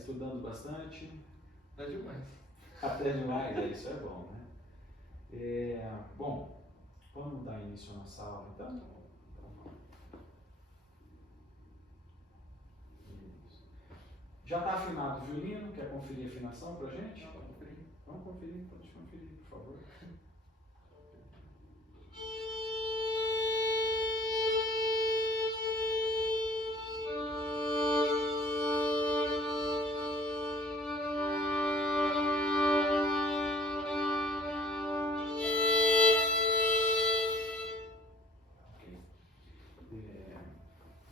estudando bastante? Até demais. Até demais, isso é bom, né? Bom, vamos dar início à nossa aula então? Isso. Já está afinado o violino? Quer conferir a afinação pra gente? Não, vamos conferir. Vamos conferir, pode conferir, por favor.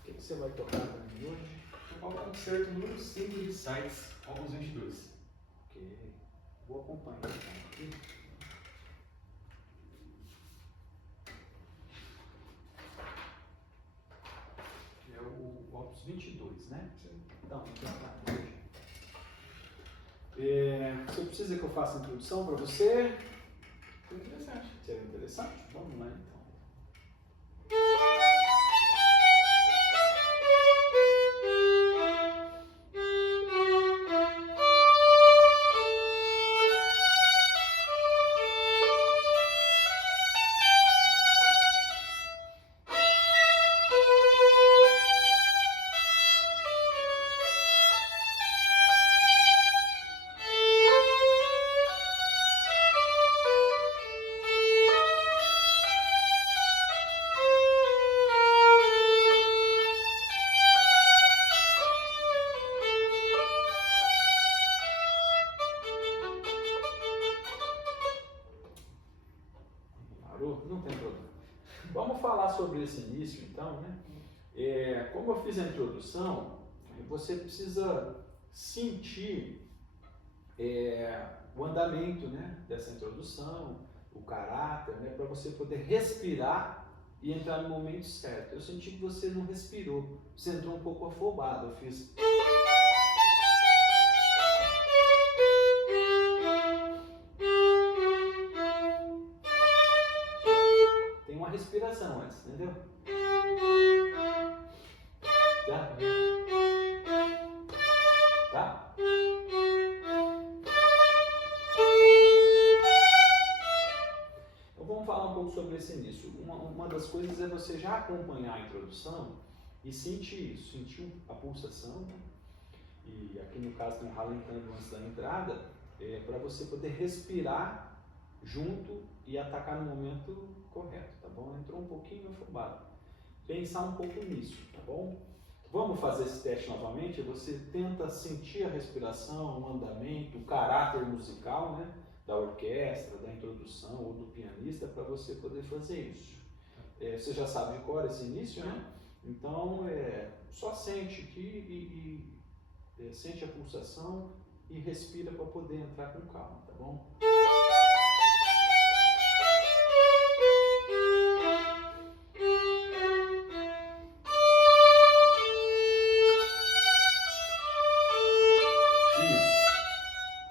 O que você vai tocar para mim hoje? Vou tocar o concerto número 5 de Sainz, Opus 22. Ok, vou acompanhar então aqui. É o Opus 22, né? Sim. Então, vamos tocar hoje. Você precisa que eu faça a introdução para você? Foi interessante. Seria interessante? Vamos lá então. Parou? Não tem problema. Vamos falar sobre esse início então, né? Como eu fiz a introdução, você precisa sentir o andamento, né, dessa introdução, o caráter, né, para você poder respirar e entrar no momento certo. Eu senti que você não respirou, você entrou um pouco afobado. Eu fiz. Tem uma respiração antes, entendeu? Tá? Tá? Então vamos falar um pouco sobre esse início. Uma das coisas é você já acompanhar a introdução e sentir isso, sentir a pulsação, né? E aqui no caso tem um ralentando antes da entrada, para você poder respirar junto e atacar no momento correto, tá bom? Entrou um pouquinho afobado. Pensar um pouco nisso, tá bom? Vamos fazer esse teste novamente. Você tenta sentir a respiração, o andamento, o caráter musical, né, da orquestra, da introdução ou do pianista para você poder fazer isso. Você já sabe de cor esse início, né? Então, só sente aqui e sente a pulsação e respira para poder entrar com calma, tá bom?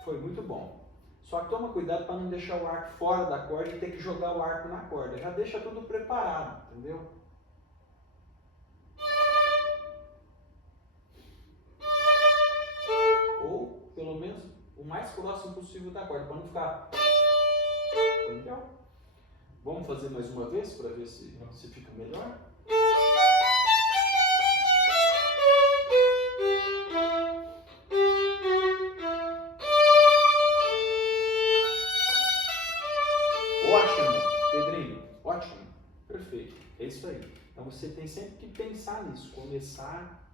Foi muito bom. Só que toma cuidado para não deixar o arco fora da corda e ter que jogar o arco na corda. Já deixa tudo preparado, entendeu? Ou, pelo menos, o mais próximo possível da corda, para não ficar... Entendeu? Vamos fazer mais uma vez para ver se fica melhor? Ótimo, Pedrinho, ótimo, perfeito, é isso aí. Então você tem sempre que pensar nisso, começar,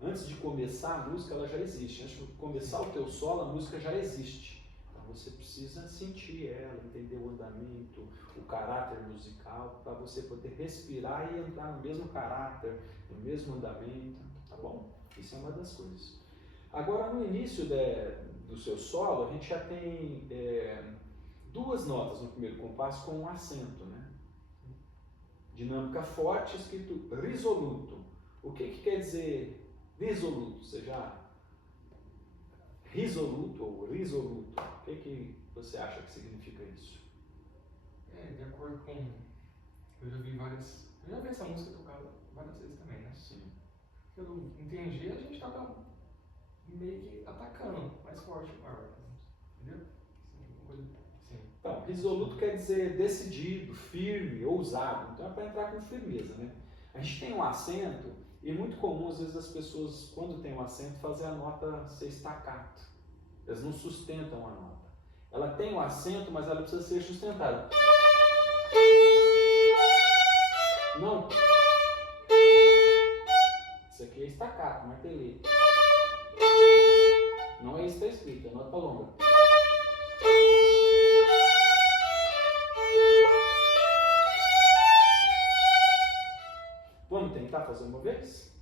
antes de começar a música ela já existe, antes de começar o teu solo a música já existe. Então você precisa sentir ela, entender o andamento, o caráter musical, para você poder respirar e entrar no mesmo caráter, no mesmo andamento, tá bom? Isso é uma das coisas. Agora no início do seu solo a gente já tem... duas notas no primeiro compasso com um acento, né? Dinâmica forte, escrito risoluto. O que quer dizer risoluto? Você já... Risoluto ou risoluto? O que você acha que significa isso? De acordo com... Eu já vi essa música tocada várias vezes também, né? Sim. Eu entendi, a gente toca meio que atacando mais forte o ar, entendeu? Sim. Então, resoluto quer dizer decidido, firme, ousado. Então é para entrar com firmeza, né? A gente tem um acento e é muito comum às vezes as pessoas, quando tem um acento, fazer a nota ser staccato. Elas não sustentam a nota. Ela tem um acento, mas ela precisa ser sustentada. Não. Isso aqui é staccato, martelê. Não é isso que está escrito, é nota longa. Vamos tentar fazer uma vez?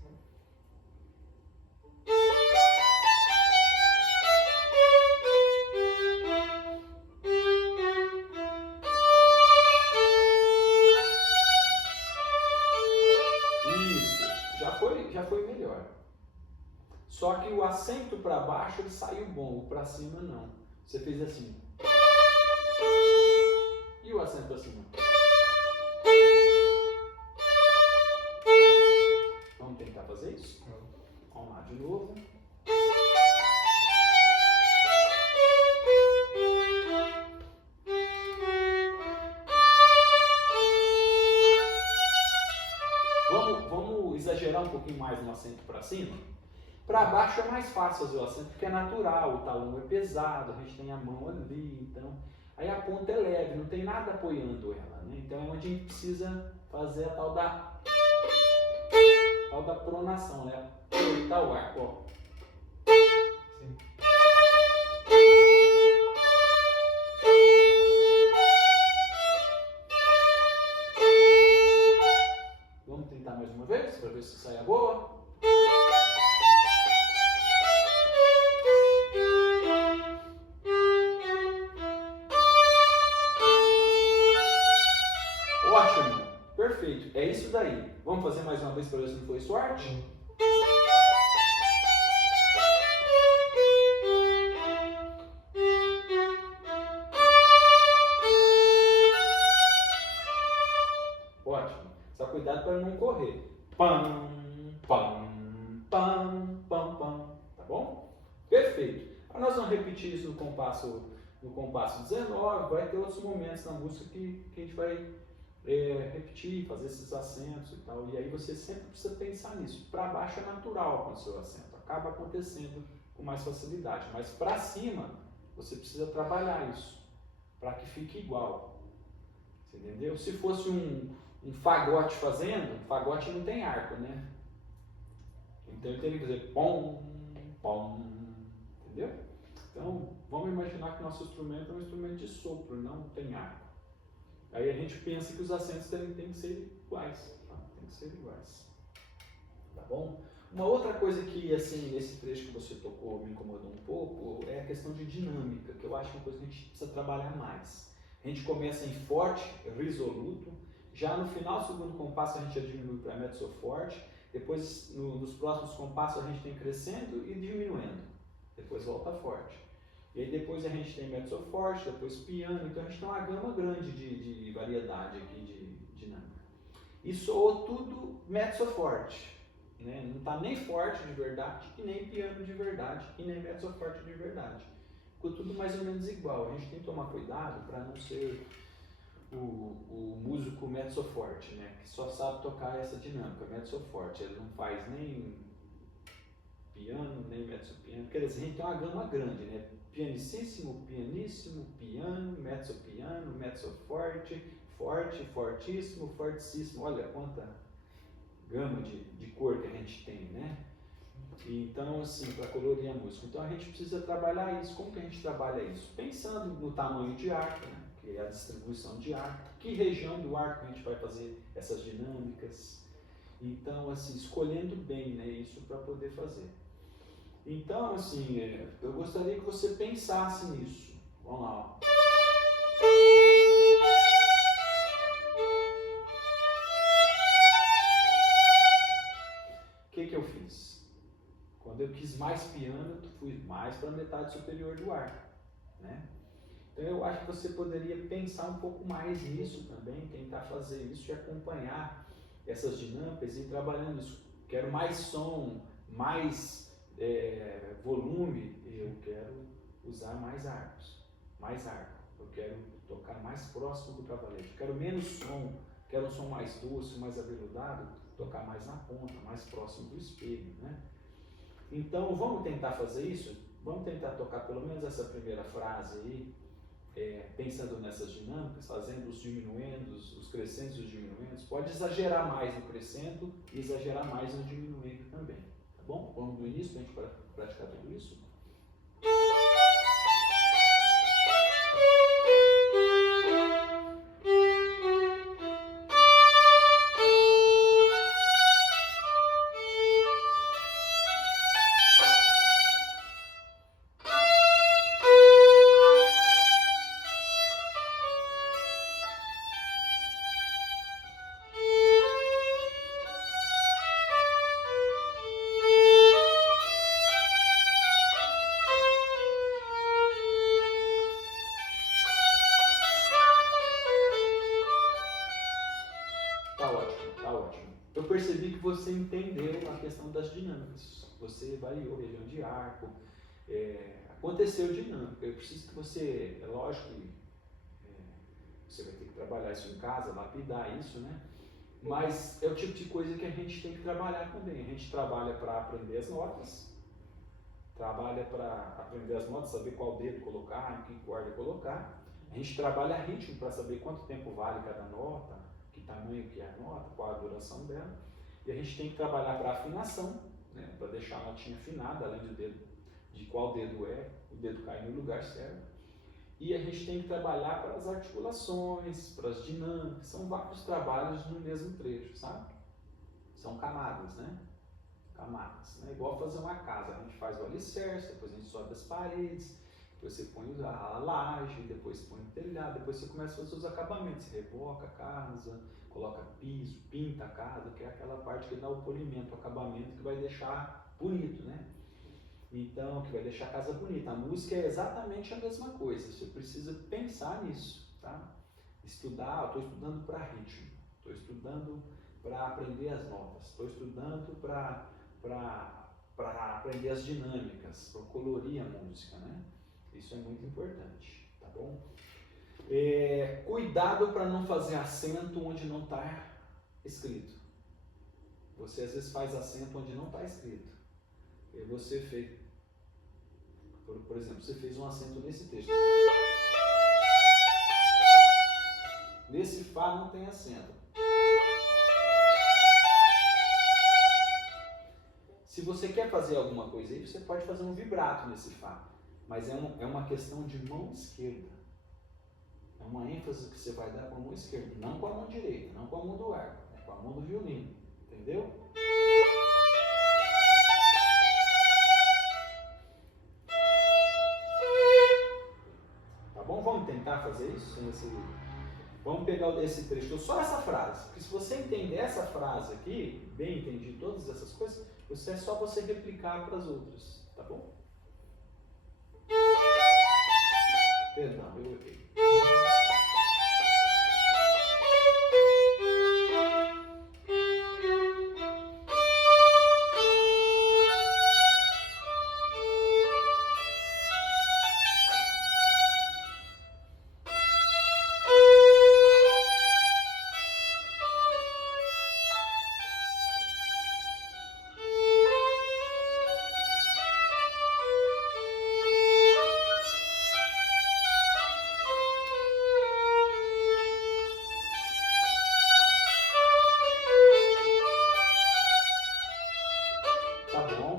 Isso, já foi melhor. Só que o acento para baixo ele saiu bom, o para cima não. Você fez assim. E o acento para cima? Vamos tentar fazer isso? Vamos lá de novo. Vamos exagerar um pouquinho mais no acento para cima? Para baixo é mais fácil fazer o acento porque é natural, o talão é pesado, a gente tem a mão ali, então. Aí a ponta é leve, não tem nada apoiando ela, né? Então é onde a gente precisa fazer a tal da pronação, né? Apertar o ar, ó. Sim. Vamos tentar mais uma vez para ver se sai a boa. Ótimo, perfeito, é isso daí. Vamos fazer mais uma vez para ver se não foi sorte? Ótimo, só cuidado para não correr. Pam, pam, pam, pam, pam, tá bom? Perfeito. Agora nós vamos repetir isso no compasso 19, vai ter outros momentos na música que a gente vai repetir, fazer esses acentos e tal. E aí você sempre precisa pensar nisso. Para baixo é natural acontecer o acento, acaba acontecendo com mais facilidade. Mas para cima você precisa trabalhar isso para que fique igual. Você entendeu? Se fosse um fagote fazendo, fagote não tem arco, né? Então ele teria que dizer pom, pom, entendeu? Então vamos imaginar que o nosso instrumento é um instrumento de sopro, não tem arco. Aí a gente pensa que os acentos têm que ser iguais, tá? Tem que ser iguais, tá bom? Uma outra coisa que, assim, nesse trecho que você tocou me incomodou um pouco é a questão de dinâmica, que eu acho que é uma coisa que a gente precisa trabalhar mais. A gente começa em forte, resoluto, já no final do segundo compasso a gente já diminui para mezzo forte, depois nos próximos compassos a gente tem crescendo e diminuindo, depois volta forte. E aí depois a gente tem mezzo forte, depois piano, então a gente tem uma gama grande de variedade aqui de dinâmica. E soou tudo mezzo forte, né? Não está nem forte de verdade, e nem piano de verdade, e nem mezzo forte de verdade. Ficou tudo mais ou menos igual. A gente tem que tomar cuidado para não ser o músico mezzo forte, né? Que só sabe tocar essa dinâmica, mezzo forte. Ele não faz nem piano, nem mezzo piano. Quer dizer, a gente tem uma gama grande, né? Pianissimo, pianissimo, piano, mezzo forte, forte, fortíssimo, fortíssimo. Olha quanta gama de cor que a gente tem, né? Então, assim, para colorir a música. Então a gente precisa trabalhar isso. Como que a gente trabalha isso? Pensando no tamanho de arco, né? Que é a distribuição de arco. Que região do arco a gente vai fazer essas dinâmicas. Então, assim, escolhendo bem, né, isso para poder fazer. Então, assim, eu gostaria que você pensasse nisso. Vamos lá. Ó. O que eu fiz? Quando eu quis mais piano, eu fui mais para a metade superior do arco, né? Então eu acho que você poderia pensar um pouco mais nisso também, tentar fazer isso e acompanhar essas dinâmicas e ir trabalhando isso. Quero mais som, mais volume, eu quero usar mais arcos, mais arco. Eu quero tocar mais próximo do cavalete. Eu quero menos som, quero um som mais doce, mais aveludado, tocar mais na ponta, mais próximo do espelho, né? Então, vamos tentar fazer isso? Vamos tentar tocar pelo menos essa primeira frase aí, pensando nessas dinâmicas, fazendo os diminuendos, os crescendos e os diminuendos. Pode exagerar mais no crescendo e exagerar mais no diminuendo também, tá bom? Vamos do início para a gente praticar tudo isso? Tá ótimo, tá ótimo. Eu percebi que você entendeu a questão das dinâmicas. Você variou região de arco, aconteceu dinâmica. Eu preciso que você, é lógico que você vai ter que trabalhar isso em casa, lapidar isso, né? Mas é o tipo de coisa que a gente tem que trabalhar também. A gente trabalha para aprender as notas, trabalha para aprender as notas, saber qual dedo colocar, em que corda colocar. A gente trabalha ritmo para saber quanto tempo vale cada nota, que tamanho que é a nota, qual a duração dela. E a gente tem que trabalhar para afinação, né, para deixar a notinha afinada, além do dedo, de qual dedo é, o dedo cair no lugar certo. E a gente tem que trabalhar para as articulações, para as dinâmicas, são vários trabalhos no mesmo trecho, sabe? São camadas, né? Camadas, né? Igual fazer uma casa, a gente faz o alicerce, depois a gente sobe as paredes, depois você põe a laje, depois põe o telhado, depois você começa a fazer os acabamentos, você reboca a casa, coloca piso, pinta a casa, que é aquela parte que dá o polimento, o acabamento que vai deixar bonito, né? Então, que vai deixar a casa bonita. A música é exatamente a mesma coisa, você precisa pensar nisso, tá? Estudar, eu estou estudando para ritmo, estou estudando para aprender as notas, estou estudando para aprender as dinâmicas, para colorir a música, né? Isso é muito importante, tá bom? Cuidado para não fazer acento onde não está escrito. Você às vezes faz acento onde não está escrito. E você fez, por exemplo, você fez um acento nesse texto. Nesse Fá não tem acento. Se você quer fazer alguma coisa aí, você pode fazer um vibrato nesse Fá. Mas é uma questão de mão esquerda. É uma ênfase que você vai dar com a mão esquerda, não com a mão direita, não com a mão do arco, é com a mão do violino. Entendeu? Tá bom? Vamos tentar fazer isso? Vamos pegar esse trecho, só essa frase. Porque se você entender essa frase aqui, bem entendi todas essas coisas, é só você replicar para as outras. Tá bom? Perdão, eu errei.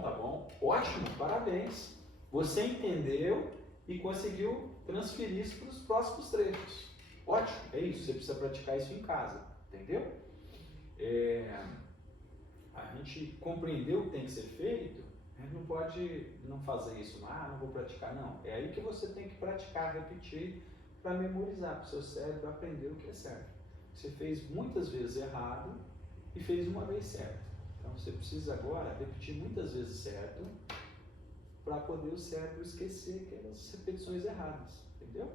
Tá bom. Ótimo, parabéns. Você entendeu e conseguiu transferir isso para os próximos trechos. Ótimo, é isso. Você precisa praticar isso em casa, entendeu? A gente compreendeu o que tem que ser feito, a gente não pode não fazer isso, não vou praticar, não. É aí que você tem que praticar, repetir, para memorizar, para o seu cérebro aprender o que é certo. Você fez muitas vezes errado e fez uma vez certo. Então você precisa agora repetir muitas vezes certo para poder o cérebro esquecer aquelas repetições erradas, entendeu?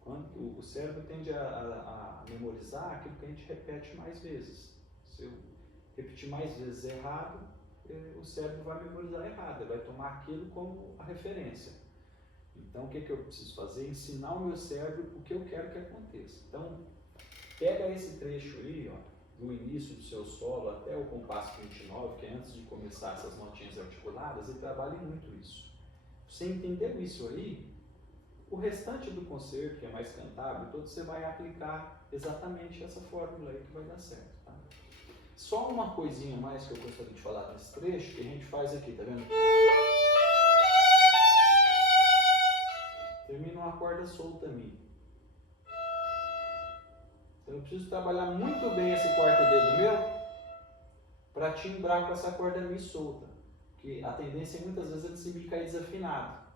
Quando o cérebro tende a memorizar aquilo que a gente repete mais vezes. Se eu repetir mais vezes errado, o cérebro vai memorizar errado, ele vai tomar aquilo como a referência. Então, o que eu preciso fazer? Ensinar o meu cérebro o que eu quero que aconteça. Então, pega esse trecho aí, ó, do início do seu solo até o compasso 29, que é antes de começar essas notinhas articuladas, e trabalhe muito isso. Você entendeu isso aí, o restante do concerto, que é mais cantável, todo, você vai aplicar exatamente essa fórmula aí que vai dar certo. Tá? Só uma coisinha mais que eu gostaria de falar nesse trecho, que a gente faz aqui, tá vendo? Termina uma corda solta Mi. Então eu preciso trabalhar muito bem esse quarto dedo meu para timbrar com essa corda Mi solta. Que a tendência muitas vezes é de esse Mi cair desafinado.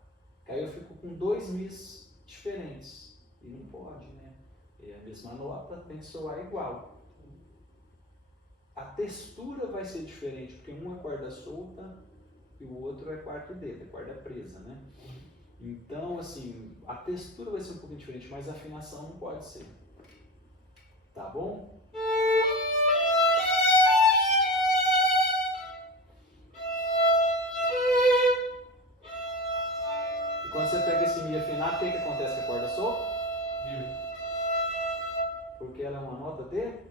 Aí eu fico com dois Mis diferentes. E não pode, né? É a mesma nota, tem que soar igual. A textura vai ser diferente, porque um é corda solta e o outro é quarto dedo, é corda presa, né? Então, assim, a textura vai ser um pouquinho diferente, mas a afinação não pode ser. Tá bom? E quando você pega esse Mi afinado, o que acontece com a corda solta? Porque ela é uma nota de?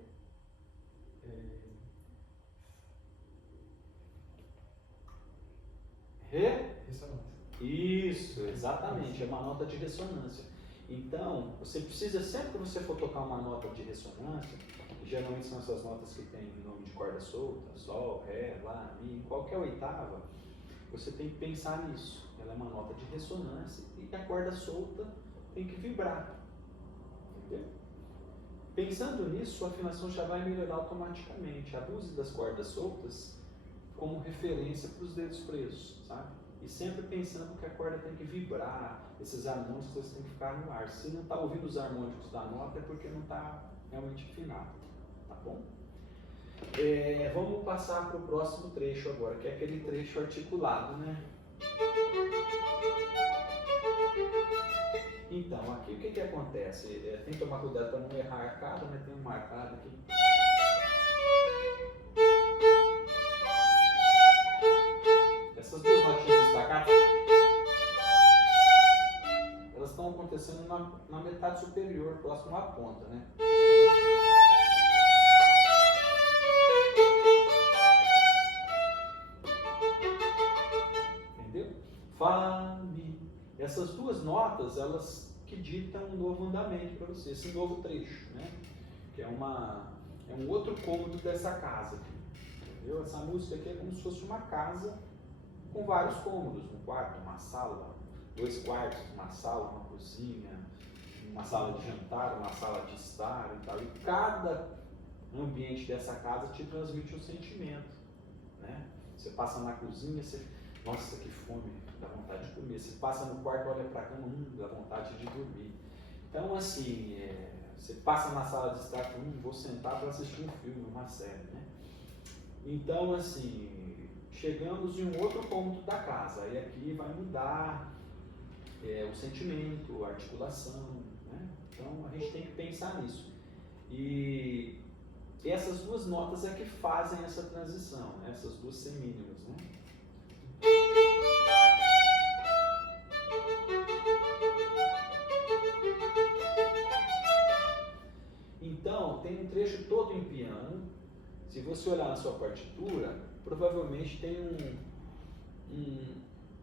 Ressonância. Isso, exatamente, é uma nota de ressonância. Então, você precisa, sempre que você for tocar uma nota de ressonância, geralmente são essas notas que tem nome de corda solta, Sol, Ré, Lá, Mi, em qualquer oitava, você tem que pensar nisso. Ela é uma nota de ressonância e a corda solta tem que vibrar. Entendeu? Pensando nisso, sua afinação já vai melhorar automaticamente. Abuse das cordas soltas como referência para os dedos presos, sabe? E sempre pensando que a corda tem que vibrar, esses harmônicos eles têm que ficar no ar. Se não está ouvindo os harmônicos da nota é porque não está realmente afinado, tá bom? Vamos passar para o próximo trecho agora, que é aquele trecho articulado, né? Então, aqui o que acontece? Tem que tomar cuidado para não errar a arcada, né? Tem uma arcada aqui. Essas duas notinhas destacadas, elas estão acontecendo na metade superior, próximo à ponta, né? Entendeu? Fá, Mi. Essas duas notas, elas que ditam um novo andamento para você, esse novo trecho, né? Que é um outro cômodo dessa casa aqui. Entendeu? Essa música aqui é como se fosse uma casa com vários cômodos, um quarto, uma sala, 2 quartos, uma sala, uma cozinha, uma sala de jantar, uma sala de estar e tal. E cada ambiente dessa casa te transmite um sentimento, né? Você passa na cozinha, você, nossa, que fome, dá vontade de comer. Você passa no quarto, olha pra cama, dá vontade de dormir. Então, assim, você passa na sala de estar, vou sentar para assistir um filme, uma série, né? Então, assim, chegamos em um outro cômodo da casa, e aqui vai mudar o sentimento, a articulação, né? Então a gente tem que pensar nisso. E essas duas notas é que fazem essa transição, né? Essas duas semínimas, né? Então, tem um trecho todo em piano. Se você olhar na sua partitura, provavelmente tem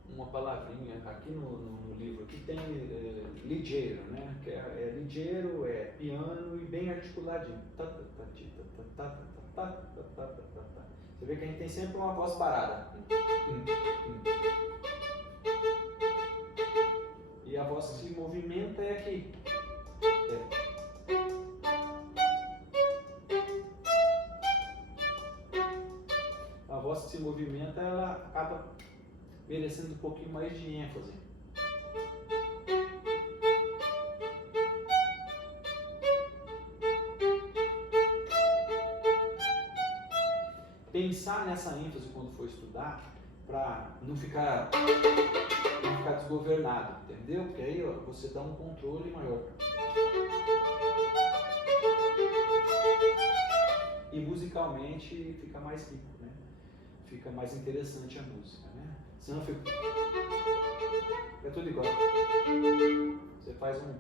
uma palavrinha aqui no livro que tem ligeiro, né? Que ligeiro, é piano e bem articuladinho. Você vê que a gente tem sempre uma voz parada. E a voz que se movimenta é aqui. A voz que se movimenta, ela acaba merecendo um pouquinho mais de ênfase. Pensar nessa ênfase quando for estudar, para não ficar desgovernado, entendeu? Porque aí você dá um controle maior. E musicalmente fica mais rico, né? fica mais interessante a música, né? Senão fica... É tudo igual. Você faz um...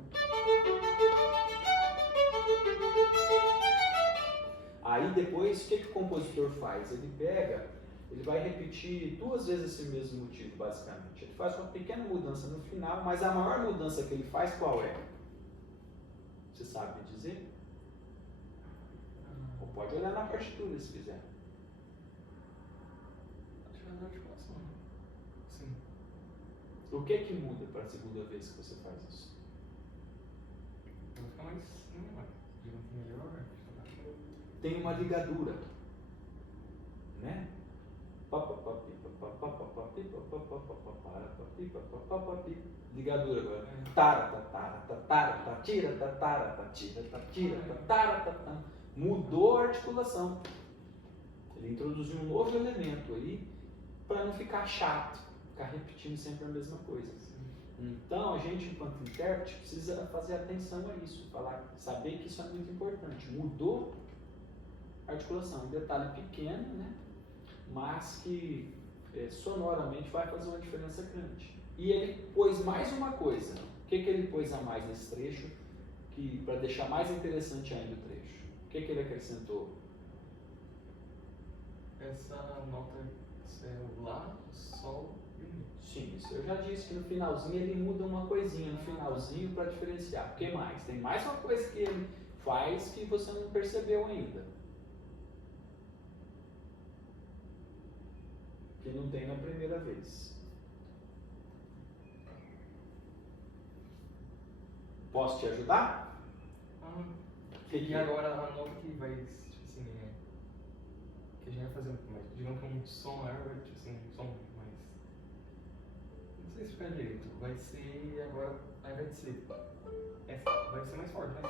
Aí depois, o que o compositor faz? Ele pega, ele vai repetir 2 vezes esse mesmo motivo, basicamente. Ele faz uma pequena mudança no final, mas a maior mudança que ele faz, qual é? Você sabe me dizer? Ou pode olhar na partitura, se quiser. Acho que é na articulação, né? Sim. O que muda para a segunda vez que você faz isso? Vai ficar mais melhor. Tem uma ligadura, né? Ligadura agora. Tara, tatara, tatara, tatira, tatara, tatira, tatira, tatara, tatara. Mudou a articulação. Ele introduziu um novo elemento aí para não ficar chato, ficar repetindo sempre a mesma coisa. Então a gente, enquanto intérprete, precisa fazer atenção a isso, saber que isso é muito importante. Mudou a articulação, um detalhe pequeno, né? Mas que sonoramente vai fazer uma diferença grande. E ele pôs mais uma coisa. O que ele pôs a mais nesse trecho para deixar mais interessante ainda o trecho? O que ele acrescentou? Essa nota é o Lá, o Sol e o Mi. Sim, isso eu já disse que no finalzinho ele muda uma coisinha no finalzinho para diferenciar. O que mais? Tem mais uma coisa que ele faz que você não percebeu ainda. Que não tem na primeira vez. Posso te ajudar? E agora a nota que vai, tipo assim, que a gente vai fazer, digamos que um som maior, tipo assim, um som mais, não sei explicar direito, vai ser agora, ao invés de ser, vai ser mais forte, né?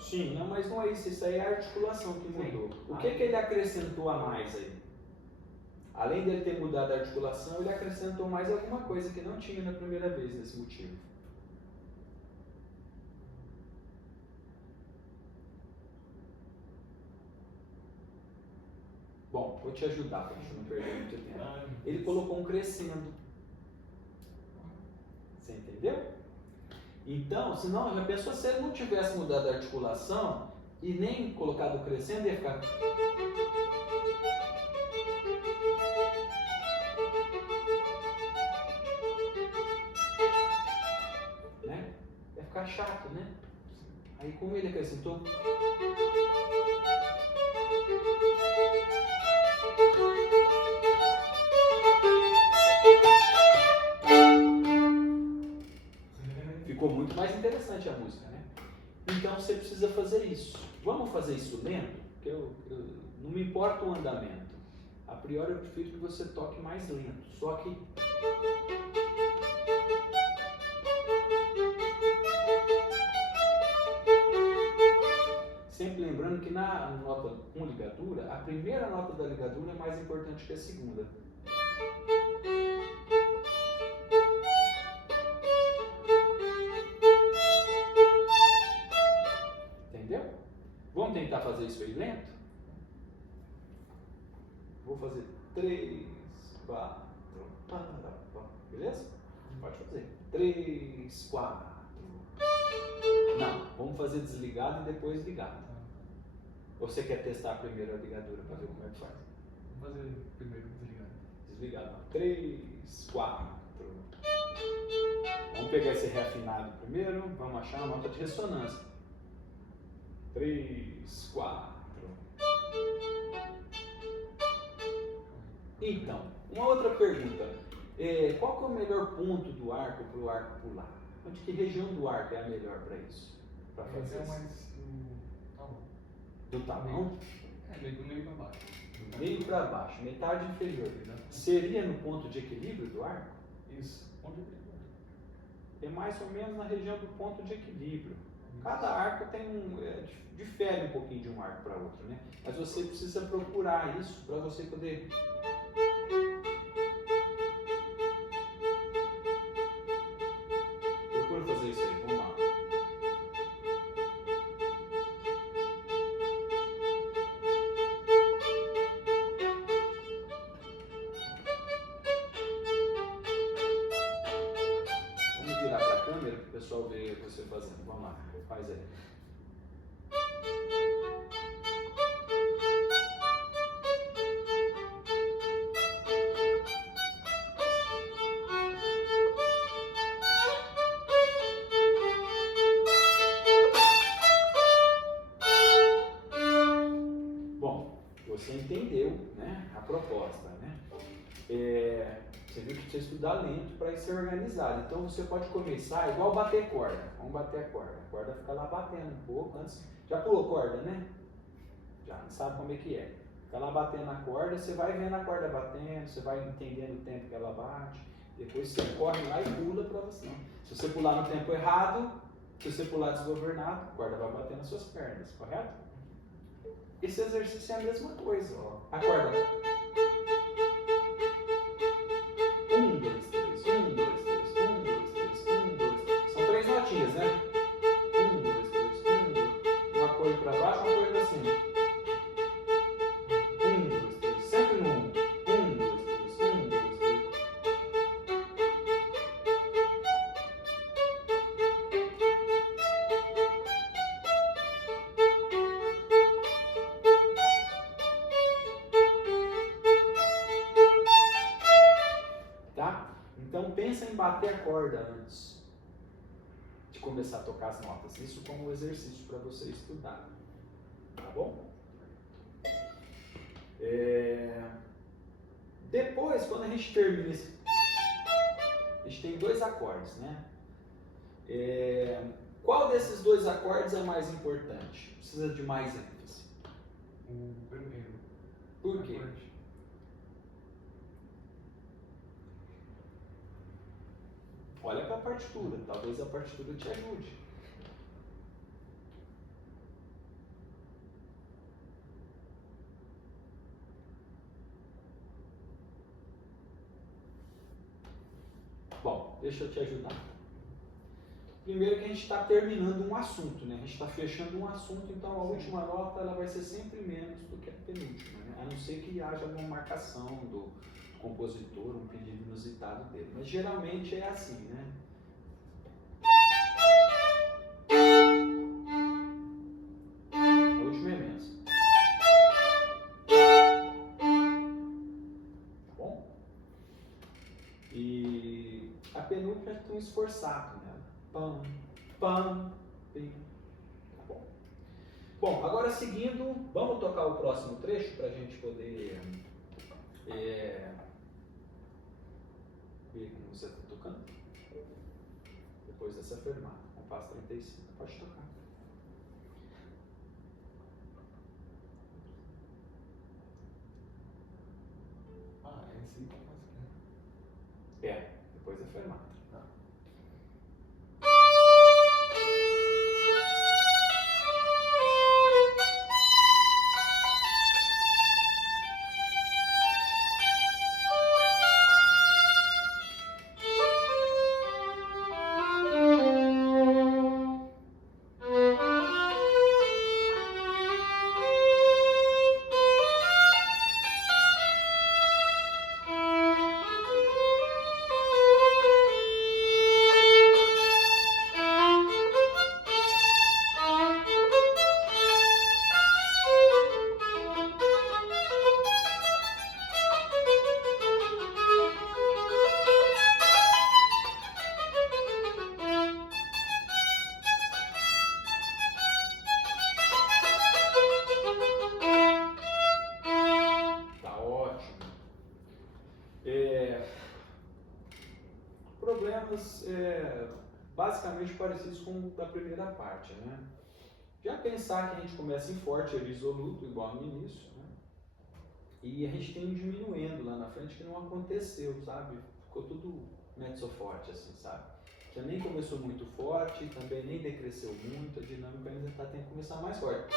Sim, não, mas não é isso, isso aí é a articulação que mudou. Sim. O que ele acrescentou a mais aí? Além dele ter mudado a articulação, ele acrescentou mais alguma coisa que não tinha na primeira vez nesse motivo. Bom, vou te ajudar para a gente não perder muito tempo. Ele colocou um crescendo. Você entendeu? Então, senão, já pensou se ele não tivesse mudado a articulação e nem colocado o crescendo, ia ficar... Né? Ia ficar chato, né? Aí como ele acrescentou... Ficou muito mais interessante a música, né? Então você precisa fazer isso. Vamos fazer isso lento? Porque eu não me importa o andamento. A priori eu prefiro que você toque mais lento. Só que... Sempre lembrando que na nota com ligadura, a primeira nota da ligadura é mais importante que a segunda. Entendeu? Vamos tentar fazer isso aí lento? Vou fazer 3, 4, beleza? Pode fazer. 3, 4. Não, vamos fazer desligado e depois ligado. Ou você quer testar primeiro a ligadura para ver como é que faz? Vamos fazer primeiro desligado. Desligado. 3, 4. Vamos pegar esse reafinado primeiro. Vamos achar a nota de ressonância. 3, 4. Então, uma outra pergunta. Qual que é o melhor ponto do arco para o arco pular? Onde que região do arco é a melhor para isso? Para fazer É isso? mais do talão. Do talão? Do meio para baixo. Do meio para baixo, metade inferior. Exato. Seria no ponto de equilíbrio do arco? Isso. Onde É mais ou menos na região do ponto de equilíbrio. Cada arco tem difere um pouquinho de um arco para outro, né? Mas você precisa procurar isso para você poder... Procura fazer isso aí, vamos lá. você fazendo. Vamos lá, faz aí. Bom, você entendeu, né, a proposta, né? Você viu que precisa estudar lento para ser organizado. Então você pode começar igual bater corda. Vamos bater a corda. A corda fica lá batendo um pouco antes. Já pulou corda, né? Já sabe como é que é. Fica lá batendo a corda, você vai vendo a corda batendo, você vai entendendo o tempo que ela bate. Depois você corre lá e pula para você. Se você pular no tempo errado, se você pular desgovernado, a corda vai bater nas suas pernas, correto? Esse exercício é a mesma coisa, ó. A corda. 1, 2, 3, 1, 2, 3, 1, 2, 3, 1, 2, 3. São 3 notinhas, né? 1, 2, 3, 1, 2. Um acordo para baixo, um acordo para cima. 1, 2, 3, sempre no 1. 1, 2, 3, 1, 2, 3. Tá? Então pensa em bater a corda antes de começar a tocar as notas. Isso como exercício para você estudar. Tá bom? Depois, quando a gente termina esse... A gente tem 2 acordes, né? Qual desses 2 acordes é mais importante? Precisa de mais ênfase? O primeiro. Por quê? Olha para a partitura, talvez a partitura te ajude. Bom, deixa eu te ajudar. Primeiro que a gente está terminando um assunto, né? A gente está fechando um assunto, então a última nota ela vai ser sempre menos do que a penúltima, né? A não ser que haja alguma marcação do compositor, um pedido inusitado dele. Mas geralmente é assim, né? A última é menos. Tá bom? E a penúltima é um esforçado, né? Pam, pam, pim. Tá bom? Bom, agora seguindo, vamos tocar o próximo trecho para a gente poder ver como você está tocando. Depois dessa fermata, compasso 35. Pode tocar. Esse compasso aqui. Depois da fermata. Tá ótimo. Problemas basicamente parecidos com o da primeira parte, né? Já pensar que a gente começa em forte resoluto, igual no início, né? E a gente tem um diminuendo lá na frente que não aconteceu, sabe? Ficou tudo mezzo forte, assim, sabe? Já nem começou muito forte, também nem decresceu muito, a dinâmica ainda tem que começar mais forte.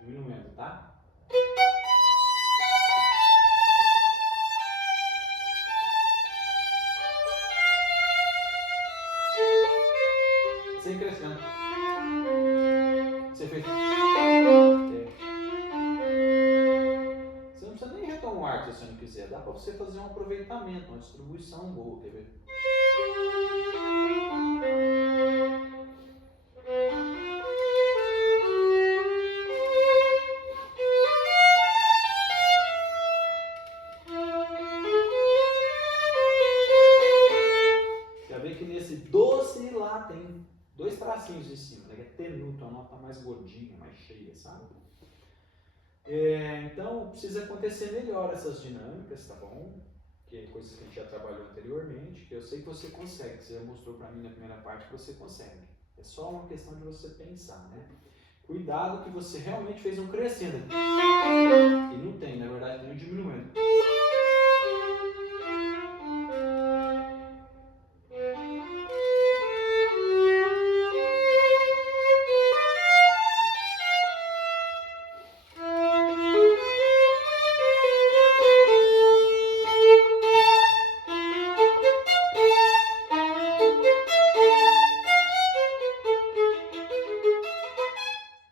Diminuindo, tá? Sem crescendo. Você fez. Você não precisa nem retomar o arco se você não quiser. Dá para você fazer um aproveitamento, uma distribuição boa. Quer ver? Já vê que nesse doce lá tem dois tracinhos em cima, né? Que é tenuto, a nota mais gordinha, mais cheia, sabe? Então precisa acontecer melhor essas dinâmicas, tá bom? Que é coisas que a gente já trabalhou anteriormente, que eu sei que você consegue, que você já mostrou para mim na primeira parte que você consegue. É só uma questão de você pensar, né? Cuidado que você realmente fez um crescendo. E não tem, na verdade tem um diminuindo.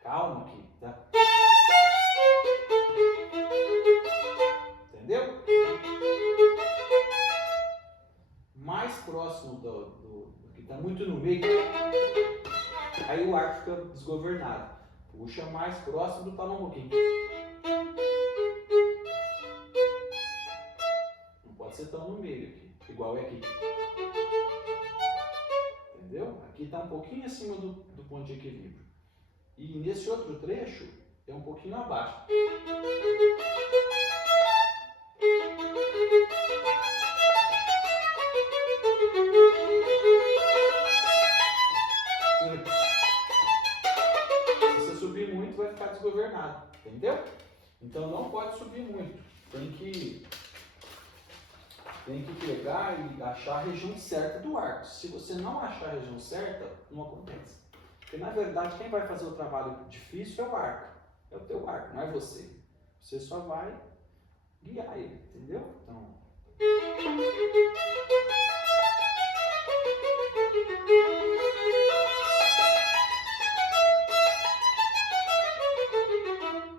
Calma aqui, tá? Entendeu? Mais próximo do que está muito no meio, aí o arco fica desgovernado. Puxa mais próximo do talão um pouquinho. Não pode ser tão no meio aqui, igual é aqui. Entendeu? Aqui está um pouquinho acima do ponto de equilíbrio. E nesse outro trecho é um pouquinho abaixo. Se você subir muito, vai ficar desgovernado. Entendeu? Então não pode subir muito. Tem que pegar e achar a região certa do arco. Se você não achar a região certa, não acontece. Porque na verdade quem vai fazer o trabalho difícil é o arco. É o teu arco, não é você. Você só vai guiar ele, entendeu? Então.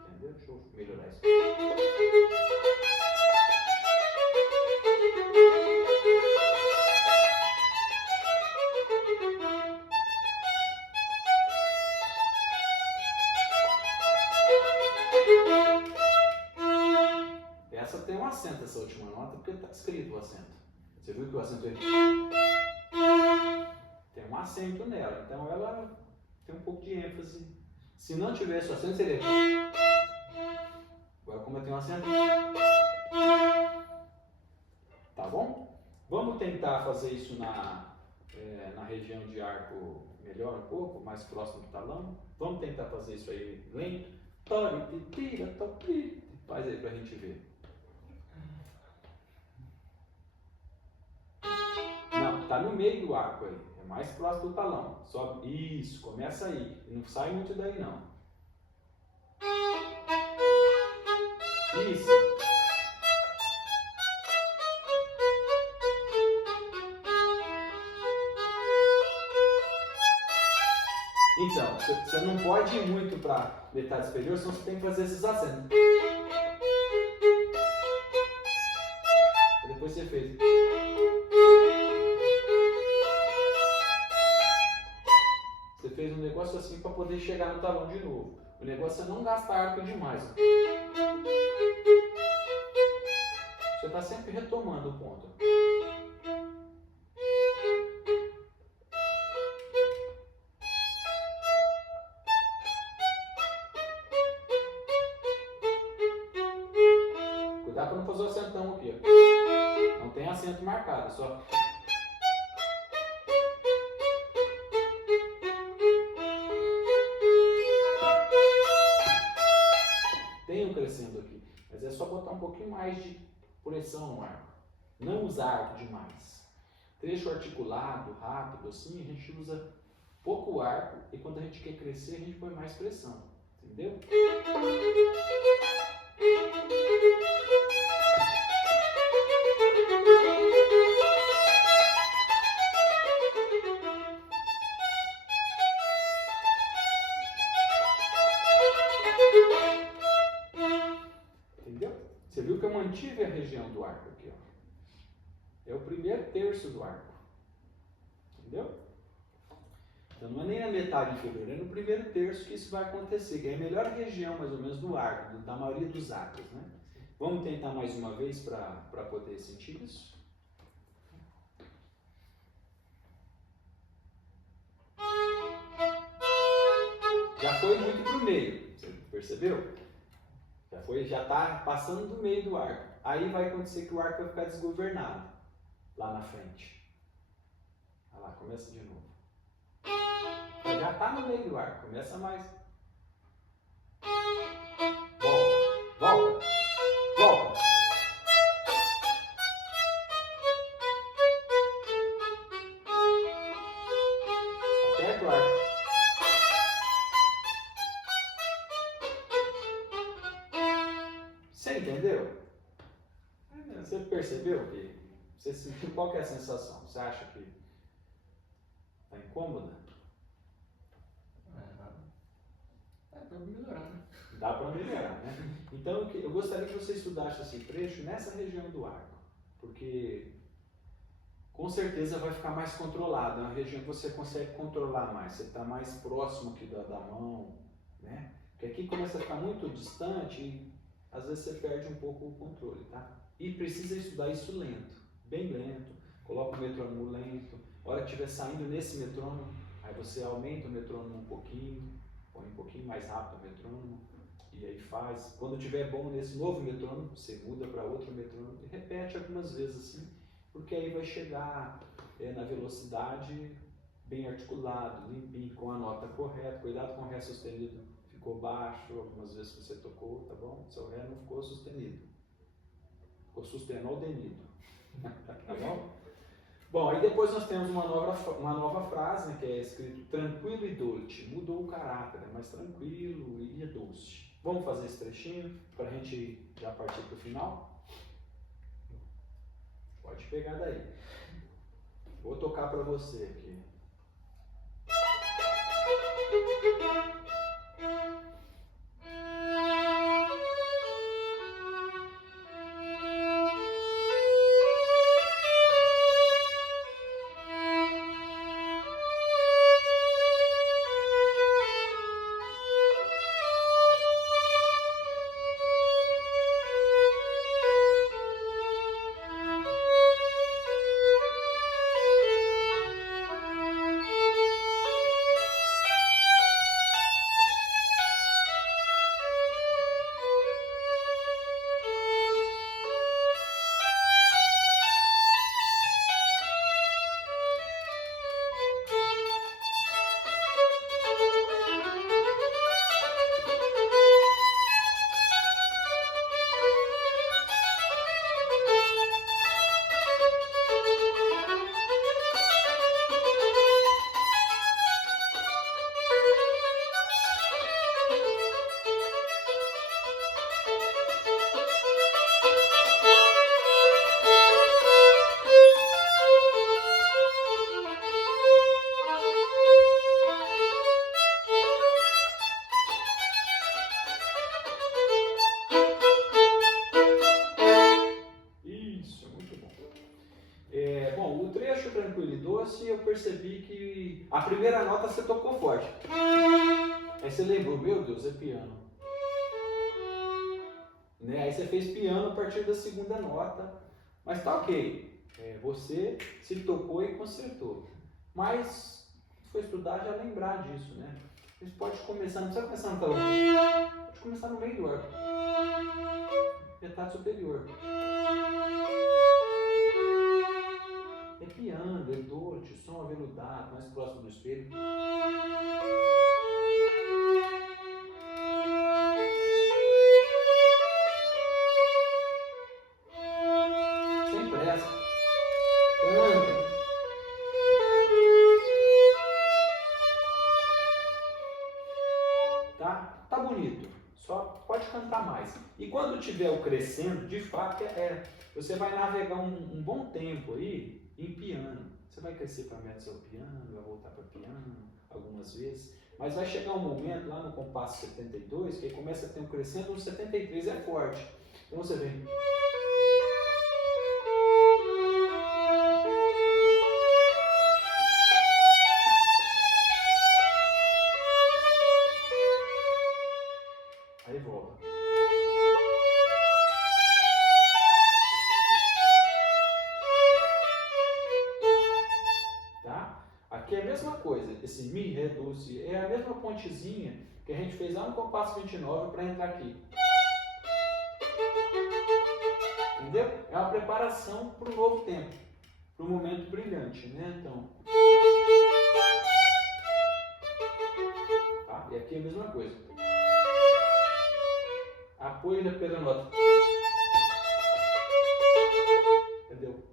Entendeu? Deixa eu melhorar isso. Essa tem um acento, essa última nota, porque está escrito o acento. Você viu que o acento tem um acento nela, então ela tem um pouco de ênfase. Se não tivesse o acento, seria. Agora, como eu tenho um acento. Tá bom? Vamos tentar fazer isso na região de arco melhor um pouco, mais próximo do talão. Vamos tentar fazer isso aí lento. Faz aí pra gente ver. Não, tá no meio do arco aí. É mais próximo do talão. Sobe. Isso, começa aí. Não sai muito daí não. Isso. Então, você não pode ir muito para metade superior, senão você tem que fazer esses acentos. E depois você fez. Você fez um negócio assim para poder chegar no talão de novo. O negócio é não gastar arco demais. Você está sempre retomando o ponto. Cuidado para não fazer o acentão aqui. Ó. Não tem acento marcado, só. Tem um crescendo aqui, mas é só botar um pouquinho mais de pressão no arco. Não usar arco demais. Trecho articulado, rápido, assim, a gente usa pouco arco e quando a gente quer crescer, a gente põe mais pressão. Entendeu? mantive a região do arco aqui, ó. É o primeiro terço do arco. Entendeu? Então não é nem na metade inferior, é no primeiro terço que isso vai acontecer, que é a melhor região, mais ou menos, do arco, da maioria dos arcos, né? Vamos tentar mais uma vez para poder sentir isso? Já foi muito para o meio, você percebeu? Já está passando do meio do arco. Aí vai acontecer que o arco vai ficar desgovernado lá na frente. Olha lá, começa de novo. Já está no meio do arco, começa mais. Volta, volta, volta. Aperta o arco. Você entendeu? Você percebeu que... Você sentiu qual que é a sensação? Você acha que está incômoda? Dá pra melhorar, né? Dá para melhorar, né? Então eu gostaria que você estudasse esse trecho nessa região do arco, porque com certeza vai ficar mais controlado, é uma região que você consegue controlar mais, você está mais próximo aqui da mão, né? Porque aqui começa a ficar muito distante e às vezes você perde um pouco o controle, tá? E precisa estudar isso lento, bem lento, coloca o metrônomo lento, a hora que estiver saindo nesse metrônomo, aí você aumenta o metrônomo um pouquinho, põe um pouquinho mais rápido o metrônomo, e aí faz. Quando estiver bom nesse novo metrônomo, você muda para outro metrônomo e repete algumas vezes assim, porque aí vai chegar na velocidade bem articulado, limpinho, com a nota correta. Cuidado com o Ré sustenido, ficou baixo, algumas vezes que você tocou, tá bom? Seu Ré não ficou sustenido, ficou sustenido, tá bom? Bom, aí depois nós temos uma nova frase, né, que é escrito tranquilo e doce, mudou o caráter, é mais tranquilo e é doce. Vamos fazer esse trechinho para a gente já partir para o final? Pode pegar daí. Vou tocar para você aqui. Eu percebi que a primeira nota você tocou forte. Aí você lembrou, meu Deus, é piano. Né? Aí você fez piano a partir da segunda nota. Mas tá ok. Você se tocou e consertou. Mas, se for estudar, já lembrar disso, né? Você pode começar, não precisa começar no talão. Pode começar no meio do arco. Metade superior. É piano, é dolce, som aveludado, mais próximo do espelho. Sem pressa. Canta. Tá bonito. Só pode cantar mais. E quando tiver o crescendo, de fato, você vai navegar um bom tempo aí em piano. Você vai crescer para mezzo piano, vai voltar para piano algumas vezes, mas vai chegar um momento lá no compasso 72 que aí começa a ter um crescendo, no 73 é forte. Então você vem Aqui é a mesma coisa, esse Mi, Ré, Do, Si, é a mesma pontezinha que a gente fez lá no compasso 29 para entrar aqui. Entendeu? É uma preparação para o novo tempo, para o momento brilhante, né? Então, tá? E aqui é a mesma coisa. Apoio da primeira nota. Entendeu?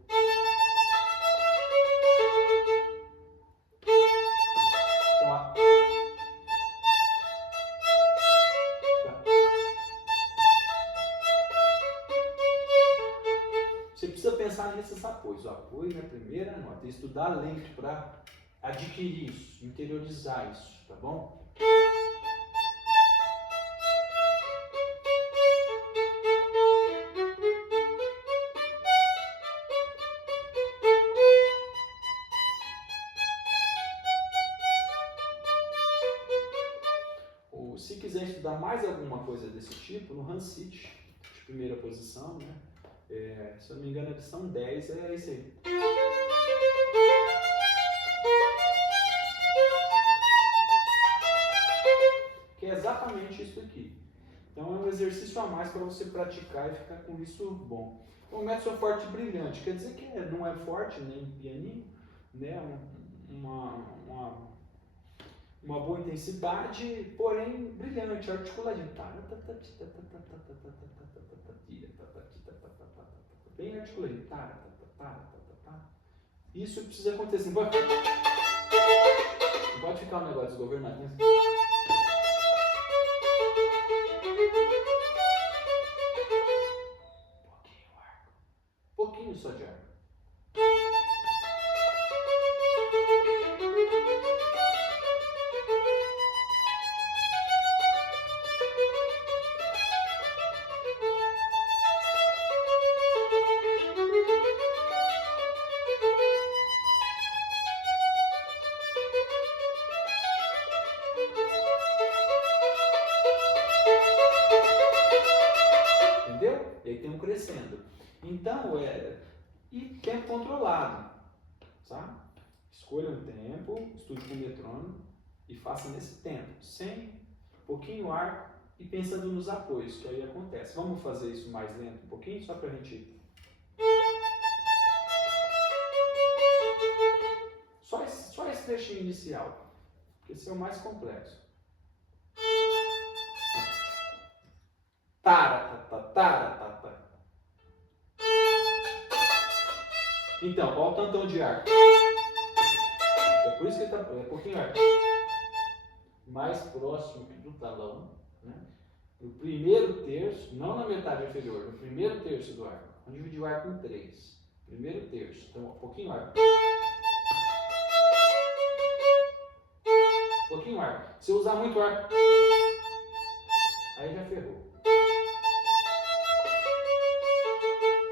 Então, você precisa pensar nesses apoios. O apoio na primeira nota. Estudar lento para adquirir isso, interiorizar isso, tá bom? Se quiser estudar mais alguma coisa desse tipo, no Hansit, de primeira posição, né? Se eu não me engano, a lição 10 é isso aí. Que é exatamente isso aqui. Então é um exercício a mais para você praticar e ficar com isso bom. Então, o método forte e brilhante, quer dizer que não é forte nem pianinho, né? Uma boa intensidade, porém brilhante, articuladinho. Bem articuladinho. Isso precisa acontecer. Não pode ficar um negócio desgovernado, né? Pouquinho só de ar. Entendeu? E aí tem um crescendo. Então, e tempo controlado, tá? Escolha um tempo, estude com o metrônomo e faça nesse tempo, sem pouquinho ar e pensando nos apoios, que aí acontece. Vamos fazer isso mais lento um pouquinho, só pra gente... Só esse trechinho inicial, porque esse é o mais complexo. Tara. Então, olha o tantão de ar. É por isso que ele tá um pouquinho ar. Mais próximo do talão, né? No primeiro terço, não na metade inferior, no primeiro terço do arco. Vamos dividir o arco em 3. Primeiro terço, então um pouquinho ar. Pouquinho ar. Se eu usar muito ar, aí já ferrou.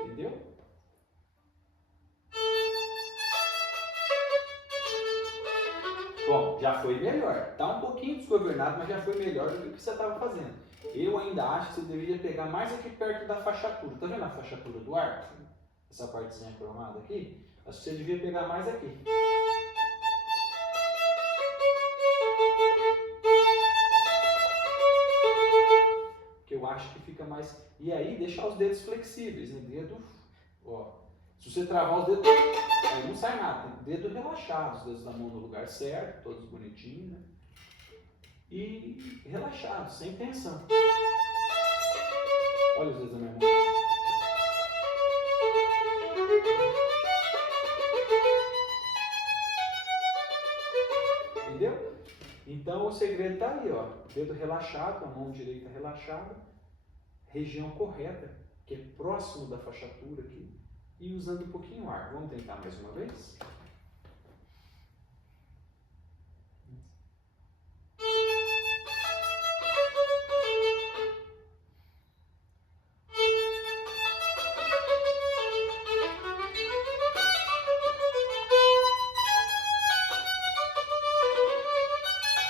Entendeu? Bom, já foi melhor. Tá um pouquinho desgovernado, mas já foi melhor do que o que você estava fazendo. Eu ainda acho que você deveria pegar mais aqui perto da fachatura. Tá vendo a fachatura do arco? Essa partezinha cromada aqui? Acho que você devia pegar mais aqui. Que eu acho que fica mais... E aí, deixar os dedos flexíveis, né? Dedo... Ó. Se você travar os dedos, aí não sai nada. Tem dedo relaxado, os dedos da mão no lugar certo, todos bonitinhos, né? E relaxado, sem tensão. Olha os dedos da minha mão. Entendeu? Então o segredo está aí, ó. Dedo relaxado, a mão direita relaxada, região correta, que é próximo da fachatura aqui, e usando um pouquinho ar. Vamos tentar mais uma vez?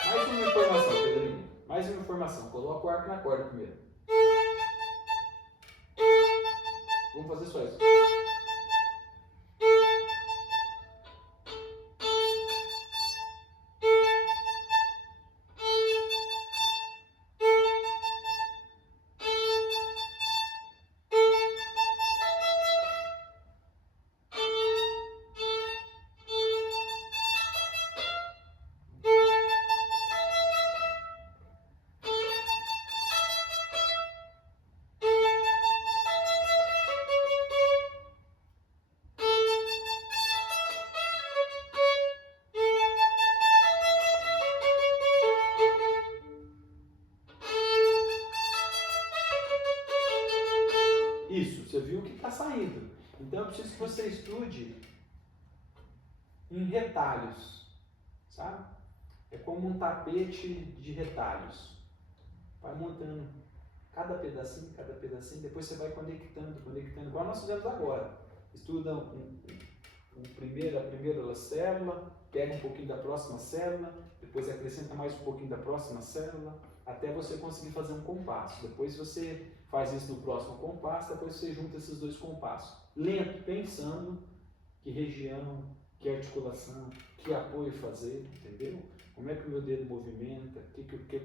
Mais uma informação, Pedrinho. Mais uma informação. Coloca o arco na corda primeiro. Vamos fazer só isso. Então eu preciso que você estude em retalhos, sabe? É como um tapete de retalhos. Vai montando cada pedacinho, depois você vai conectando, igual nós fizemos agora. Estuda a primeira célula, pega um pouquinho da próxima célula, depois acrescenta mais um pouquinho da próxima célula, até você conseguir fazer um compasso. Depois você faz isso no próximo compasso, depois você junta esses dois compassos. Lento, pensando que região, que articulação, que apoio fazer, entendeu? Como é que o meu dedo movimenta,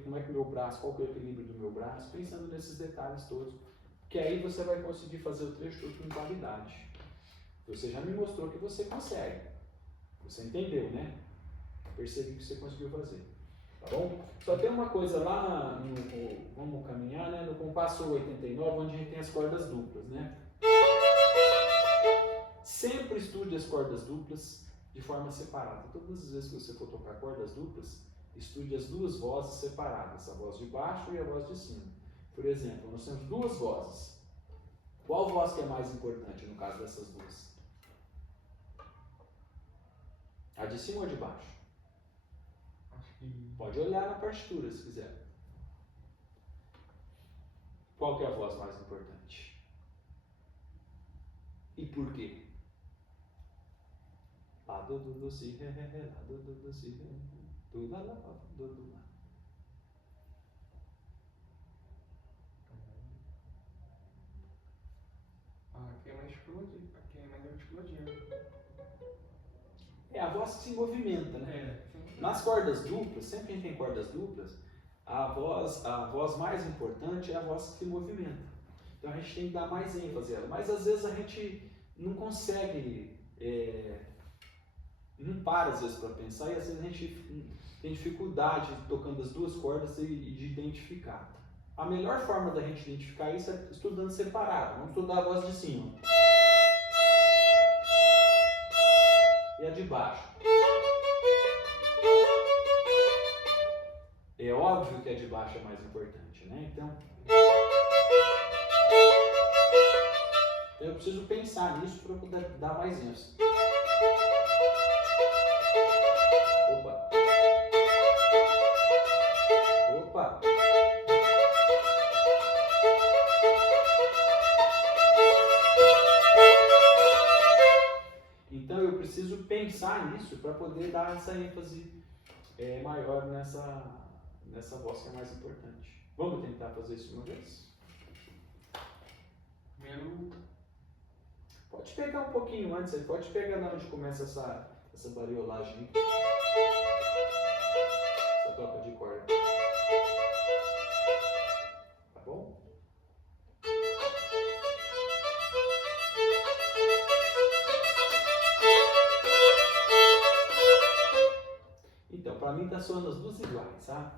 como é que o meu braço, qual que é o equilíbrio do meu braço, pensando nesses detalhes todos. Que aí você vai conseguir fazer o trecho todo com qualidade. Você já me mostrou que você consegue. Você entendeu, né? Percebi que você conseguiu fazer. Tá bom? Só tem uma coisa lá vamos caminhar, né? No compasso 89, onde a gente tem as cordas duplas, né? Sempre estude as cordas duplas de forma separada. Todas as vezes que você for tocar cordas duplas, estude as duas vozes separadas, a voz de baixo e a voz de cima. Por exemplo, nós temos duas vozes. Qual voz que é mais importante no caso dessas duas? A de cima ou a de baixo? Acho que... Pode olhar na partitura se quiser. Qual que é a voz mais importante? E por quê? Lá, do, si, ré, ré, ré, lá, do, si, ré, do, lá, do, lá. Aqui é mais articuladinho. É a voz que se movimenta, né? Nas cordas duplas, sempre que a gente tem cordas duplas, a voz mais importante é a voz que se movimenta. Então a gente tem que dar mais ênfase a ela. Mas às vezes a gente não consegue, não para às vezes para pensar, e às vezes a gente tem dificuldade tocando as duas cordas de identificar. A melhor forma da gente identificar isso é estudando separado. Vamos estudar a voz de cima. E a de baixo. É óbvio que a de baixo é mais importante, né? Então eu preciso pensar nisso para poder dar mais ênfase. Opa! Opa! Então eu preciso pensar nisso para poder dar essa ênfase maior nessa voz que é mais importante. Vamos tentar fazer isso uma vez? Pode pegar um pouquinho antes, você pode pegar na onde começa essa bariolagem. Essa toca de corda. Tá bom? Então, para mim tá soando as duas iguais, tá?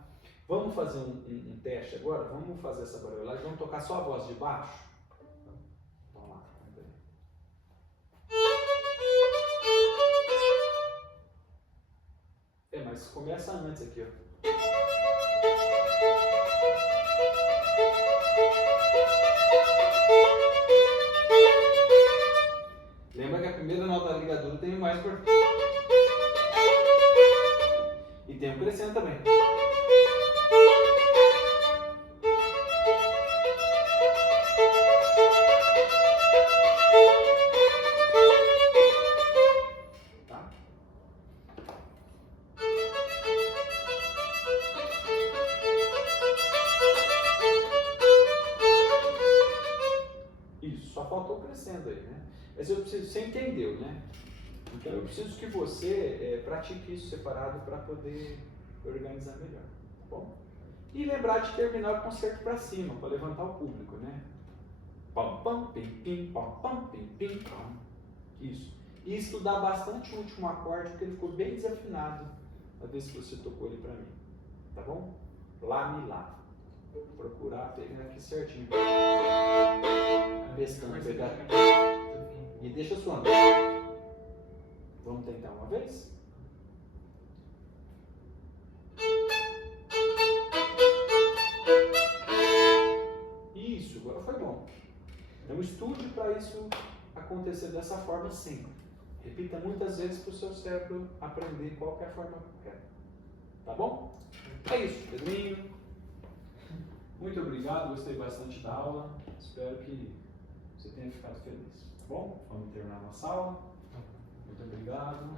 Vamos fazer um teste agora? Vamos fazer essa bariolagem, vamos tocar só a voz de baixo? Vamos lá, vamos ver. Mas começa antes aqui, ó. Lembra que a primeira nota da ligadura tem mais por... E tem um crescendo também. Tá? Isso, só faltou crescendo aí, né? Mas eu preciso, você entendeu, né? Então eu preciso que você pratique isso separado para poder organizar melhor, tá bom? E lembrar de terminar o concerto para cima, para levantar o público, né? Pam, pam, pim, pim, pam, pam, pim, pim, pam. Isso. E estudar bastante o último acorde, porque ele ficou bem desafinado a vez que você tocou ele para mim, tá bom? Lá, mi, lá. Vou procurar pegar aqui certinho. Pestando, pegar. E deixa suando. Vamos tentar uma vez? Isso, agora foi bom. Então estude para isso acontecer dessa forma sempre. Repita muitas vezes para o seu cérebro aprender qual que é a forma correta. Tá bom? É isso, Pedrinho. Muito obrigado, gostei bastante da aula. Espero que você tenha ficado feliz. Tá bom? Vamos terminar a nossa aula. Muito obrigado.